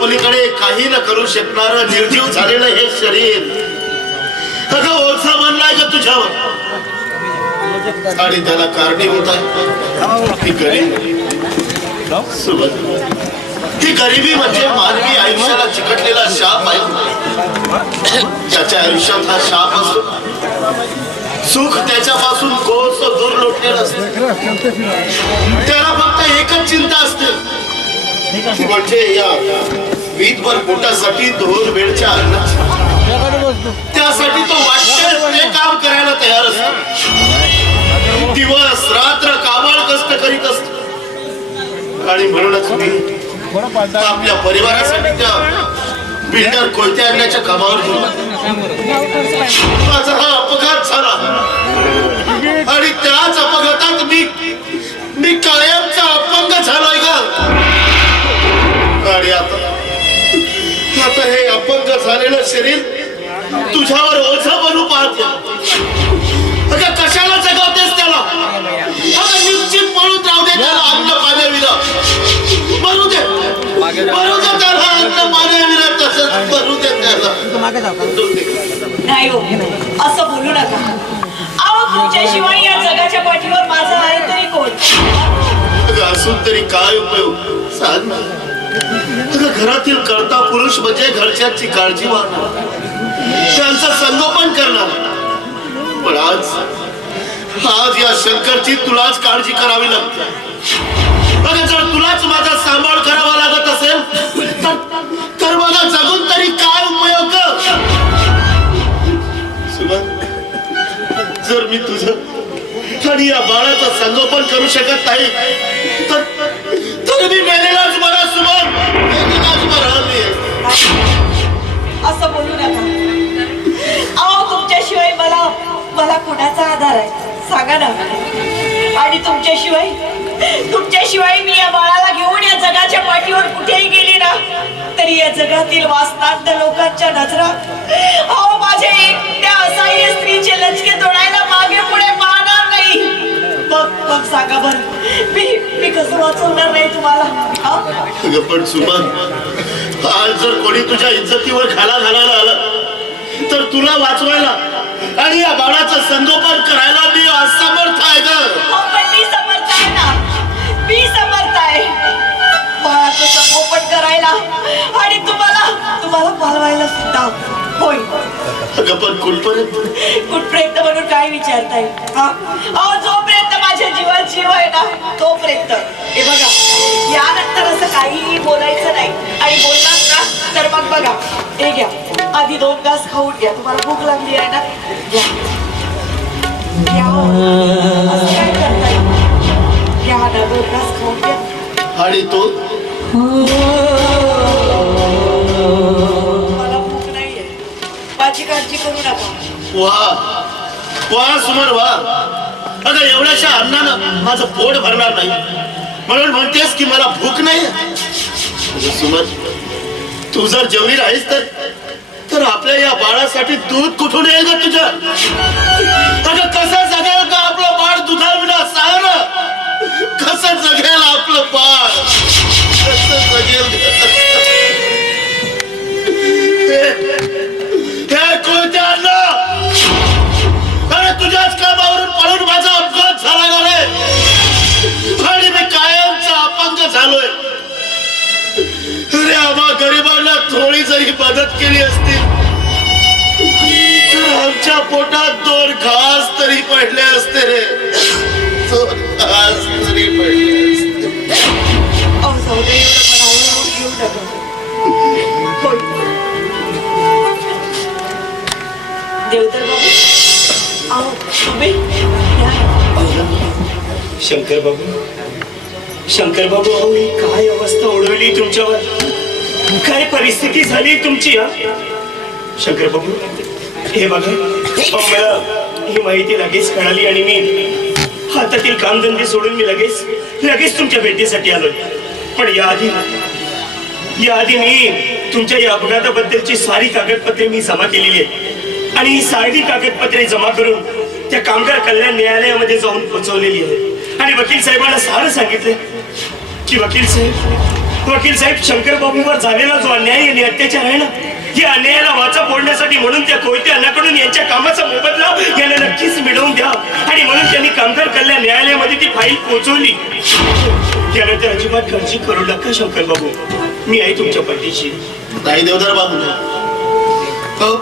पलीकडे काही न करू शकणार निर्जीव झालेलं हे शरीर. अगं ओझा का तुझ्यावर. आणि त्याला कारणीभूत आहे ती गरीब. ती गरिबी म्हणजे मानवी आयुष्याला चिकटलेला शाप आहे. त्याच्या आयुष्यात हा शाप असतो. सुख त्याच्यापासून कोस दूर लोटलेलं असत. त्याला फक्त एकच चिंता असते. ती म्हणजे या वीतभर पोटासाठी दोन वेळच्या त्यासाठी तो वाटते ते काम करायला तयार असतो. दिवस रात्र काबाळ कष्ट करीत असतो. आणि म्हणूनच मी आपल्या परिवारासाठी त्या बिल्डर कोणत्या आणण्याच्या कामावर माझा हा अपघात झाला. आणि त्याच अपघातात मी मी कायमचा झालेलं शरीर तुझ्यावर ओझ बनू पाहते अगं कशाला जगवतेस त्याला? अगं निश्चित पळून राहू दे त्याला अन्न पाण्याविना. मरू दे. मरू दे त्याला अन्न पाण्याविना तसंच मरू दे त्याला. नाही हो असं बोलू नका. अहो तुमच्याशिवाय या जगाच्या पाठीवर माझा आहे तरी कोण? अगं असून तरी काय उपयोग? सांग ना. घरातील करता पुरुष म्हणजे घरच्यांची काळजी वाहणार. त्यांचं संगोपन करणार. पण आज आज या शंकरची तुलाच काळजी करावी लागते. अगं जर तुलाच माझा सांभाळ करावा लागत असेल तर तर मला जगून तरी काय उपयोग? जर मी तुझं आणि या बाळाचं संगोपन करू शकत नाही तर तुम्ही मेलेलाच बरा सुमन मेलेलाच बरा असं बोलू नका. अहो तुमच्याशिवाय मला मला कोणाचा आधार आहे? सांगा ना. आणि तुमच्याशिवाय तुमच्याशिवाय मी या बाळाला घेऊन या जगाच्या पाठीवर कुठेही गेली ना तरी या जगातील वासनांत लोकांच्या नजरा अहो माझ्या एकट्या असहाय्य स्त्रीचे लचके तोडायला मागे पुढे सांगा बरं. मी मी कसं वाचवणार नाही तुम्हाला? हा? अगं पण सुमन आज जर कोणी तुझ्या इज्जतीवर खाला घालायला आलं तर तुला वाचवायला आणि या बाळाचं संगोपन करायला मी असमर्थ आहे ग. पण मी समर्थ आहे ना? मी समर्थ आहे. बाळाचं संगोपन करायला आणि तुम्हाला तुम्हाला पालवायला सुद्धा. होय. अगं पण कुठपर्यंत कुठपर्यंत म्हणून काय विचारताय? हा? अहो माझ्या जीवात जीव आहे ना तोपर्यंत. हे बघा यानंतर असं काहीही बोलायचं नाही. आणि बोललात ना तर मग बघा हे घ्या. आधी दोन घास खाऊन घ्या. तुम्हाला भूक लागली आहे ना? घ्या. घ्या. ना दोन घास खाऊन घ्या. आणि तो? मला भूक नाहीये. माझी काळजी करू नका. वा. वा सुमन वा. अगं एवढ्याशा अन्नानं माझं पोट भरणार नाही. म्हणून म्हणतेस की मला भूक नाही. सुमन तू जर जेवली राहीस तर तर आपल्या या बाळासाठी दूध कुठून येईल का तुझ्या अगं कसं जगेल का आपलं बाळ दुधाविना सांग ना कसं जगेल आपलं देवतर बाबू? आओ शुभे शंकर बाबू शंकर बाबू अहो ही काय अवस्था ओढवली तुमच्यावर? काय परिस्थिती झाली तुमची हा? शंकर बाबू हे बघा मला ही माहिती लगेच कळाली आणि मी हातातील कामधंदे सोडून मी लगेच लगेच तुमच्या भेटीसाठी आलोय. पण याआधी याआधी मी तुमच्या या अपघाताबद्दलची सारी कागदपत्रे मी जमा केलेली आहेत. आणि ही सारी कागदपत्रे जमा करून त्या कामगार कल्याण न्यायालयामध्ये जाऊन पोहोचवलेली आहे. आणि वकील साहेबांना सारं सांगितले की वकील साहेब वकील साहेब शंकर बाबूंवर झालेला जो अन्याय आणि अत्याचार आहे ना या अन्यायाला वाचा फोडण्यासाठी म्हणून त्या कोयते अण्णाकडून यांच्या कामाचा मोबदला याला नक्कीच मिळवून द्या. आणि म्हणून त्यांनी कामगार कल्याण न्यायालयामध्ये ती फाईल पोहोचवली त्यानंतर अजिबात काळजी करू नका शंकर बाबू मी आहे तुमच्या पाठीशी. ताई देवदार बाबू. हो.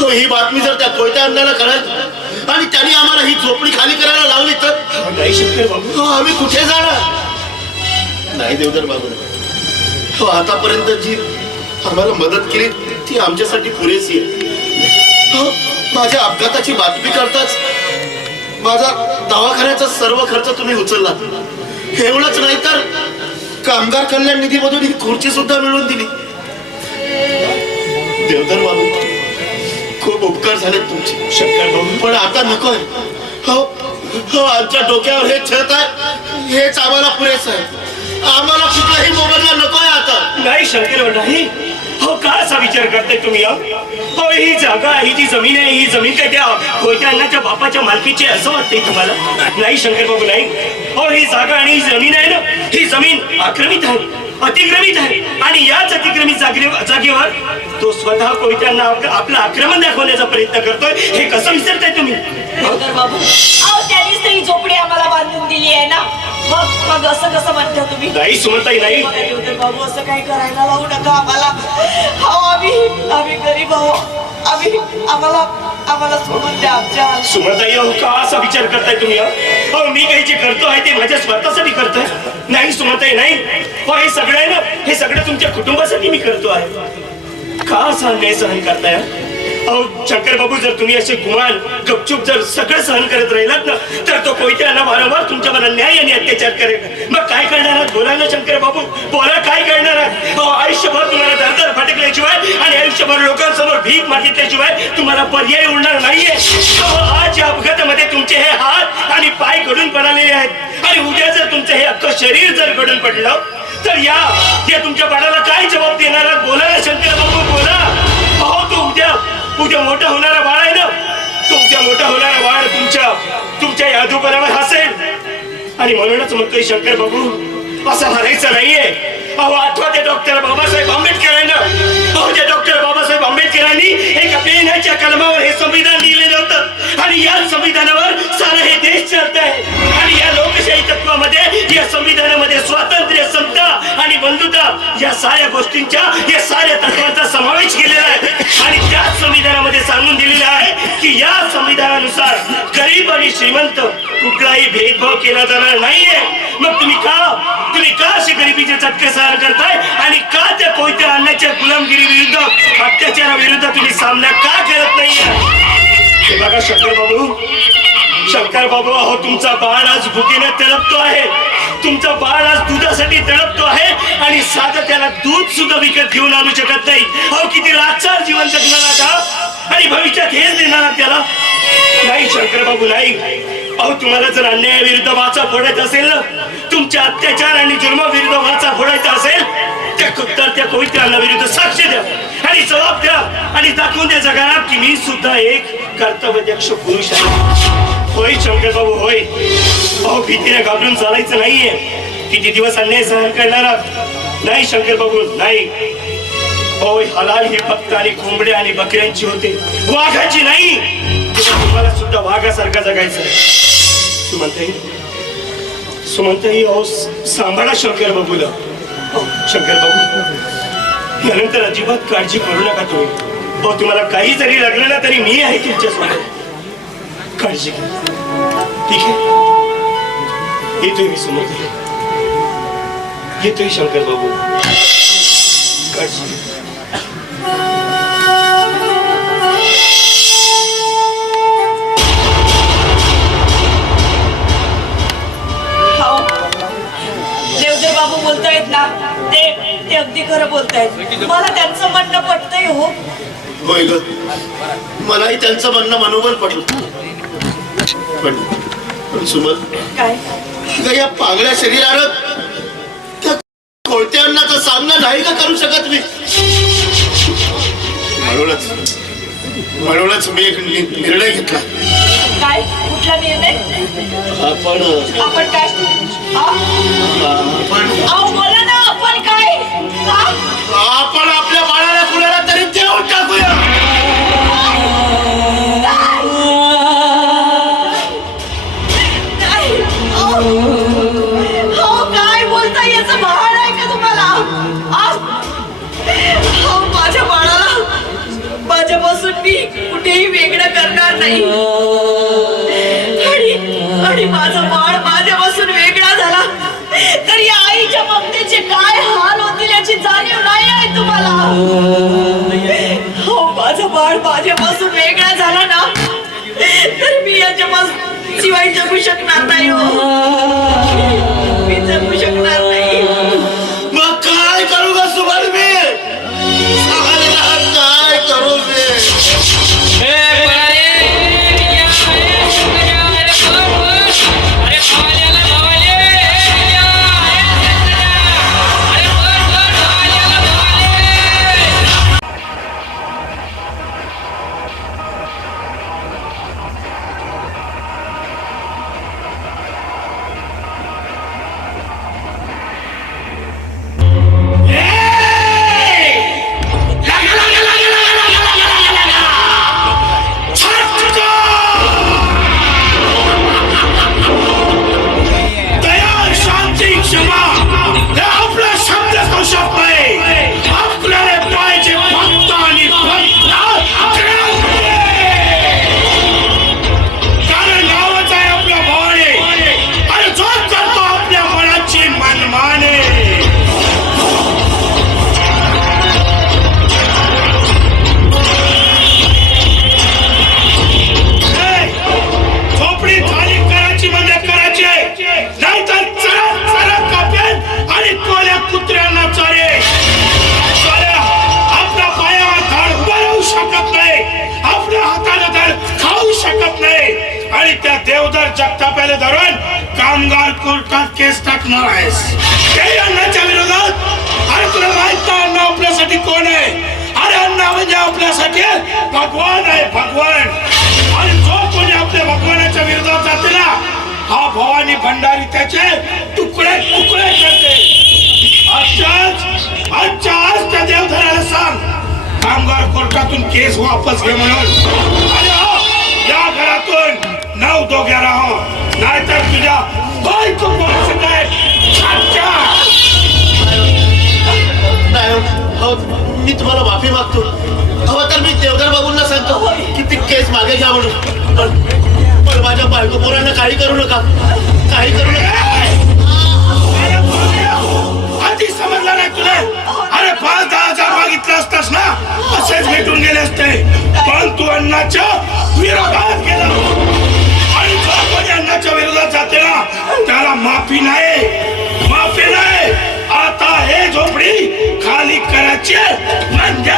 हो ही बातमी जर त्या कोयत्या अण्णाला कळाली आणि त्यांनी आम्हाला ही झोपडी खाली करायला लावली तर? नाही शंकर बाबू. आम्ही कुठे जाणार? नाही देवदार बाबू. हो आतापर्यंत जी आम्हाला मदत केली ती आमच्यासाठी पुरेशी आहे. हो माझ्या अपघाताची बातमी करताच माझा दवाखान्याचा सर्व खर्च तुम्ही उचलला. एवढंच नाही तर कामगार कल्याण निधीमधून ही खुर्ची सुद्धा मिळवून दिली. देवधर बाबू खूप उपकार झाले तुमचे. शंकर बाबू पण आता नकोय हो हो आमच्या डोक्यावर हे छत आहे. हेच आम्हाला पुरेस आहे. आम्हाला कुठलाही मोबदला नकोय आता. नाही शंकर नाही. हो का असा विचार करताय तुम्ही हं? हो ही जागा ही जी जमीन आहे ही जमीन काय त्या कोयत्या अण्णाच्या बापाच्या मालकीची आहे असं वाटतंय तुम्हाला? नाही शंकर बाबू नाही. हो ही जागा आणि ही जमीन आहे ना ही जमीन आक्रमित आहे. अतिक्रमित आहे आणि याच अतिक्रमित जागे जागेवर तो स्वतः कोयत्यांना आप- आपलं आक्रमण दाखवण्याचा प्रयत्न करतोय. हे कसं विसरताय तुम्ही? बाबू. अहो त्यांनीच तर ही झोपडी आम्हाला बांधून दिली आहे ना. मग मग असं कसं म्हणता तुम्ही? नाही. सुमताई नाही देवधर बाबू असं काही करायला लावू नका आम्हाला. हो आम्ही आम्ही गरीब आहो. आम्ही आम्हाला आम्हाला सोडून द्या आमच्या सुमताई अहो का असा विचार करताय तुम्ही हं? अहो मी काही जे करतो आहे ते माझ्या स्वतःसाठी करतोय नाही सुमताई नाही हो हे सगळं आहे ना हे सगळं तुमच्या कुटुंबासाठी मी करतो आहे का असा अन्याय सहन करताय हं? अहो शंकर बाबू जर तुम्ही असे गुमान गपचूप जर सगळं सहन करत राहिलात ना तर तो कोयत्याला वारंवार तुमच्यावर न्याय आणि अत्याचार करेल. मग काय करणार आहात? बोला ना शंकर बाबू. बोला काय करणार आहात? अहो आयुष्यभर तुम्हाला दरदर फटकल्याशिवाय आणि आयुष्यभर लोकांसमोर भीक मागितल्याशिवाय तुम्हाला पर्याय उरणार नाहीये. आज या अपघातामध्ये तुमचे हे हात आणि पाय घडून पडलेले आहेत. आणि उद्या जर तुमचं हे अख्खं शरीर जर घडून पडलं तर या तुमच्या बाळाला काय जबाब देणार बोला ना शंकर बाबू बोला. उद्या मोठा होणारा बाळ आहे ना? तो उद्या मोठा होणारा बाळ तुमच्या तुमच्या यादूपणावर हसेल. आणि म्हणूनच म्हणतोय शंकर बाबू असं म्हणायचं नाहीये. अहो आठवा त्या डॉक्टर बाबासाहेब आंबेडकरांना. अहो त्या डॉक्टर बाबासाहेब आंबेडकरांनी एका पेनाच्या कलमावर हे संविधान लिहिलेलं होतं. आणि या संविधानावर सारं हे देश चालत आहे आणि या लोकशाही तत्वामध्ये या संविधानामध्ये स्वातंत्र्य समता आणि बंधुता या साऱ्या गोष्टींच्या या साऱ्या तत्वांचा समावेश केलेला आहे. आणि त्याच संविधानामध्ये सांगून दिलेलं आहे की या संविधानानुसार गरीब आणि श्रीमंत कुठलाही भेदभाव केला जाणार नाहीये. मग तुम्ही का तुम्ही का असे गरिबीचे चटके सहन करताय? आणि का त्या कोयत्या आणण्याच्या गुलामगिरी विरुद्ध अत्याचाराविरुद्ध तुम्ही सामना का करत नाहीये? हे बघा शंकर बाबू. शंकर बाबू अहो तुमचा बाळ आज भुकीने तळपतो आहे. तुमचा बाळ आज दुधासाठी तळपतो आहे आणि साधं त्याला दूध सुद्धा विकत घेऊन आणू शकत नाही. अहो किती लाचार जीवन जगणार आता आणि भविष्यात हेच देणार त्याला. नाही शंकर बाबू नाही. अहो तुम्हाला जर अन्यायाविरुद्ध वाचा फोडायचा असेल ना तुमच्या अत्याचार आणि जुर्माविरुद्ध वाचा फोडायचा असेल त्या तर त्या कवित्रांना विरुद्ध साक्ष द्या आणि जबाब द्या आणि दाखवून द्या जगाला की मी सुद्धा एक कर्तव्यदक्ष पुरुष आहे होय शंकर बाबू होय. अहो भीतीने घाबरून चालायचं नाहीये. किती दिवस अन्याय सहन करणार नाही शंकर बाबू नाही. होय हलाल ही फक्त आणि कोंबडे आणि बकऱ्यांची होते. वाघाची नाही. तुम्हाला सुद्धा वाघासारखा जगायचं आहे. सुमंतही अहो सांभाळा शंकर बाबूला अहो, शंकर बाबू यानंतर अजिबात काळजी करू नका तुम्ही. हो तुम्हाला काही जरी लागलं ना तरी मी आहे तुमच्यासोबत काळजी घ्या. ठीक आहे? येतोय मी समोर. येतोय शंकर बाबू. काळजी घ्या. हो बाबू बोलतायत ना ते ते अगदी खरं बोलतायत. मला त्यांचं म्हणणं पटतंय हो. होय ग. मलाही त्यांचं म्हणणं मनोबल पडलं. पण पण सुमत काय? या पागळ्या शरीरावर कोळत्यांनाचा सामना नाही का करू शकत मी. म्हणूनच म्हणूनच मी एक निर्णय घेतला. काय? कुठला निर्णय? आपण आपण काय? आपण बोला ना आपण काय? आपण आपल्या बाळाला कुणाला तरी देऊन टाकूया. हो माझं बाळ माझ्यापासून वेगळा झाला ना तर मी याच्यापासून शिवाय जगू शकणार नाही हो. हा भवानी भंडारी त्याचे तुकडे तुकडे करते. आजच्याच आजच्या आज त्या देवधराला सांग. कामगार कोर्टातून केस वापस घे म्हणून. अरे या घरातून नऊ दोघ्या राहो. नाहीतर तुझ्या बायको कोण काय? हो, हो, मी तुम्हाला माफी मागतो. हवं तर मी देवदार बाबूंना सांगतो. की ती केस मागे घ्या म्हणून. पण पण माझ्या बायको पोरांना काही करू नका. काही करू नका. समजला नाही तुला? अरे पाच दहा हजार मागितला असतास ना? असेच भेटून गेले असते. पण तू अण्णाच्या विरोधात गेला. आणि जो कोणी अण्णाच्या विरोधात जाते ना त्याला माफी नाही. माफी नाही. आता हे झोपडी खाली करायची म्हणजे